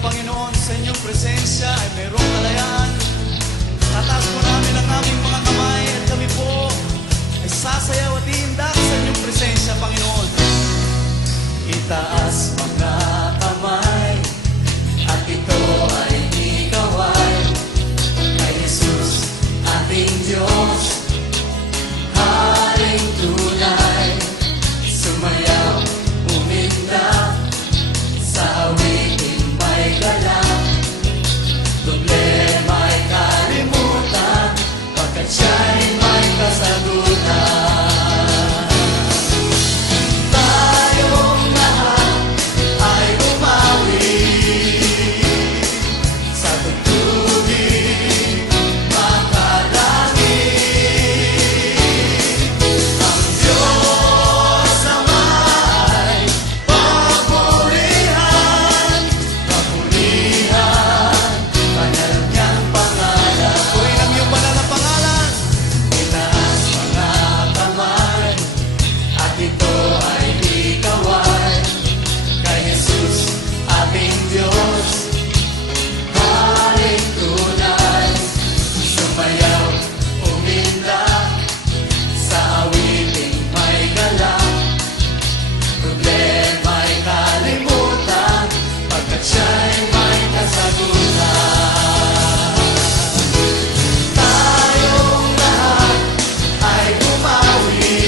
Panginoon, sa inyong presensya ay mayroong kalayaan. Tataas po namin ang aming mga kamay at kami po ay sasayaw at iindak sa inyong presensya, Panginoon. Itaas mga kamay at ito ay ikaway kay Jesus, ating Diyos, Haring tunay. Sumayaw, umindak sa awiting may galak, problema'y kalimutan pagkat siya'y may kasagutan. Tayong lahat ay umawi sa tugtuging makalangit. Ang Diyos na may papurihan, papurihan, banal niyang pangalan. Purihin ang iyong banal na pangalan. Itaas mga kamay at ito ay ikaway kay Jesus, ating Diyos, Haring tunay. Sumayaw, umindak sa awiting may galak, problema'y kalimutan pagkat siya'y may kasagutan. Tayong lahat ay bumawi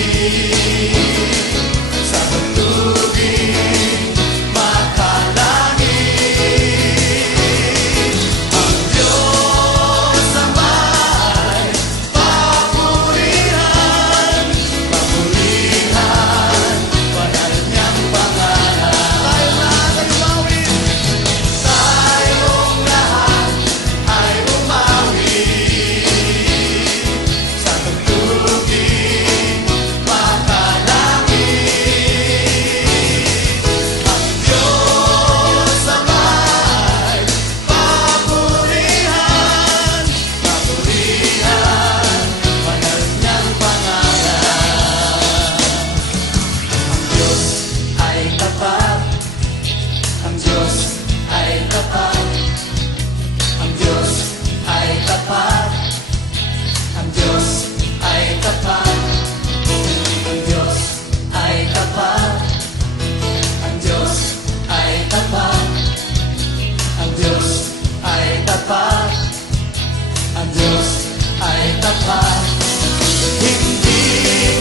sa pagtuging makalangit. Ang Diyos na may papurihan, papurihan, banal niyang pangalan. Tayong lahat ay bumawi. Tayong lahat ay bumawi sa tugtuging makalangit. Ang Diyos na may papurihan, papurihan, banal niyang pangalan. Ang Diyos ay tapat, ang Diyos ay tapat, ang Diyos ay tapat, ang Diyos ay tapat, ang Diyos ay tapat, ang Diyos ay tapat, ang Diyos ay tapat, ang Diyos ay tapat. Hindi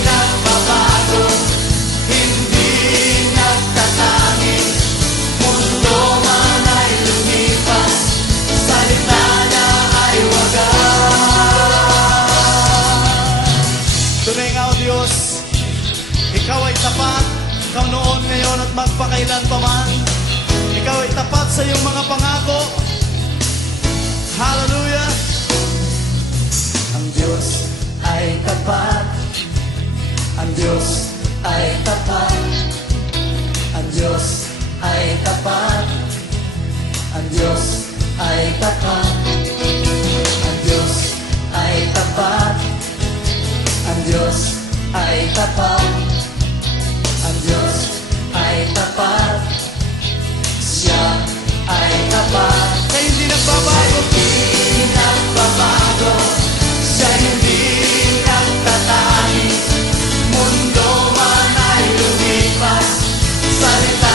nagbabago, hindi nagtatanging, mundo man ay lumipas, salita niya ay wagas. Tunay nga o Diyos, Ikaw ay tapat, Ikaw noon, ngayon at magpakailan pa man. Ikaw ay tapat sa iyong mga pangako. Hallelujah! Ang Diyos ay tapat, ang Diyos ay tapat, ang Diyos ay tapat, ang Diyos ay tapat, ang Diyos ay tapat, ang Diyos ay tapat, ang Diyos ay tapat, siya ay tapat. Kaya hindi nagbabago, hindi nagbabago, siya hindi nagtatanging, mundo man ay lumipas, salita